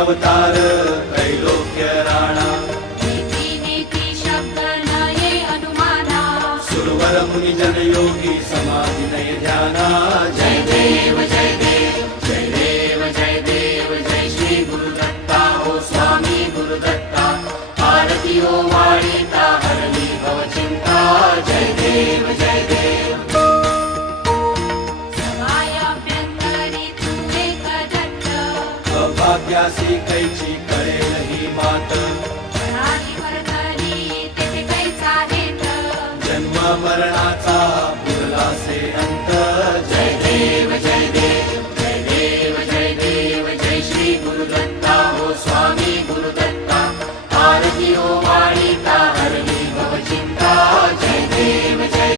अवतार त्रैलोक्य राणा नीती नीती शब्द नये अनुमाना सुरवर मुनि जन योगी समाधि नय ध्याना जय देव जय देव जय देव जय देव जय श्री गुरुदत्ता हो स्वामी गुरुदत्ता आरती हो वाळीता हरली भव चिंता जय देव जय देव समायाभ्यंतरी तू एक दत्त अभाग्यासी कैची कळेल ही मात प्राणी वर्तनी तेथे कैचा हेत जन्म मरणाचा